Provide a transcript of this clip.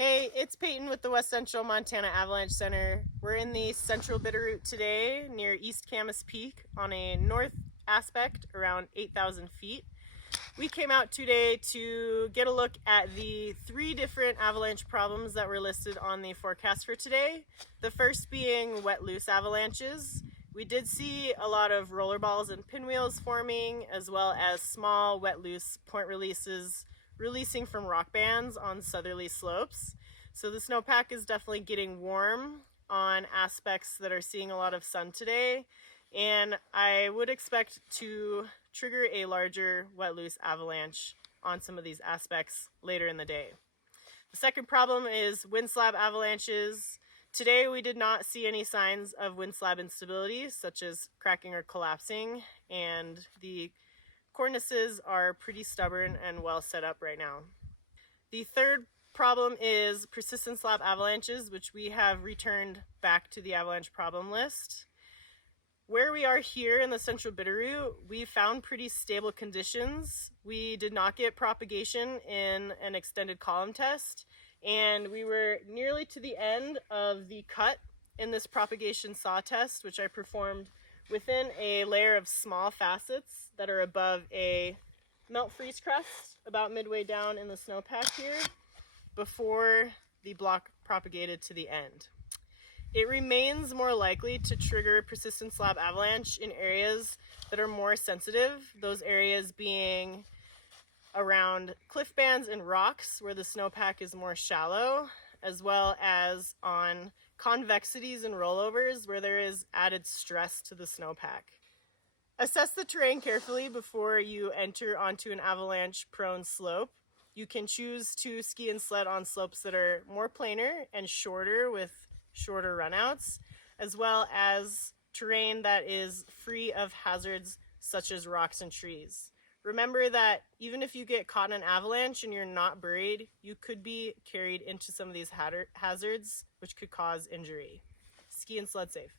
Hey, it's Peyton with the West Central Montana Avalanche Center. We're in the Central Bitterroot today near East Camas Peak on a north aspect around 8,000 feet. We came out today to get a look at the 3 different avalanche problems that were listed on the forecast for today. The first being wet loose avalanches. We did see a lot of rollerballs and pinwheels forming, as well as small wet loose point releases releasing from rock bands on southerly slopes. So the snowpack is definitely getting warm on aspects that are seeing a lot of sun today, and I would expect to trigger a larger wet loose avalanche on some of these aspects later in the day. The second problem is wind slab avalanches. Today we did not see any signs of wind slab instability, such as cracking or collapsing, and the cornices are pretty stubborn and well set up right now. The third problem is persistent slab avalanches, which we have returned back to the avalanche problem list. Where we are here in the Central Bitterroot, we found pretty stable conditions. We did not get propagation in an extended column test, and we were nearly to the end of the cut in this propagation saw test, which I performed within a layer of small facets that are above a melt freeze crust about midway down in the snowpack here before the block propagated to the end. It remains more likely to trigger persistent slab avalanche in areas that are more sensitive, those areas being around cliff bands and rocks where the snowpack is more shallow, as well as on convexities and rollovers where there is added stress to the snowpack. Assess the terrain carefully before you enter onto an avalanche-prone slope. You can choose to ski and sled on slopes that are more planar and shorter with shorter runouts, as well as terrain that is free of hazards such as rocks and trees. Remember that even if you get caught in an avalanche and you're not buried, you could be carried into some of these hazards, which could cause injury. Ski and sled safe.